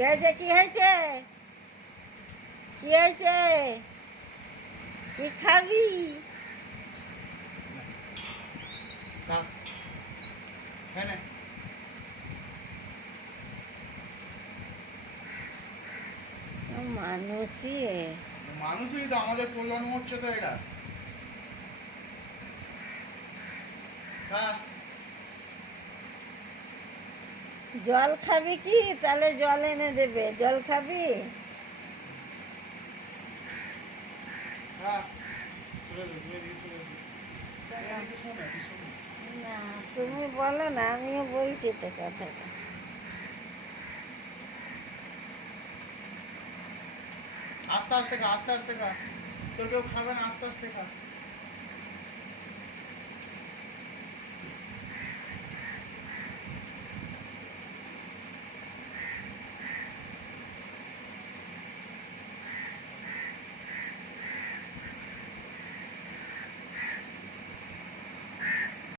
কি হয়েছে কি হয়েছে কি হয়েছে? কি খাবি? মানুষই মানুষই তো আমাদের প্রজন্ম হচ্ছে তো এটা। জল খাবি কি? তাহলে জল এনে দেবে। জল খাবি? না, তুমি বলো না, আমিও বলছি তো কথাটা। আস্তে আস্তে খা, আস্তে আস্তে খা, তোর কেউ খাবে না, আস্তে আস্তে খা।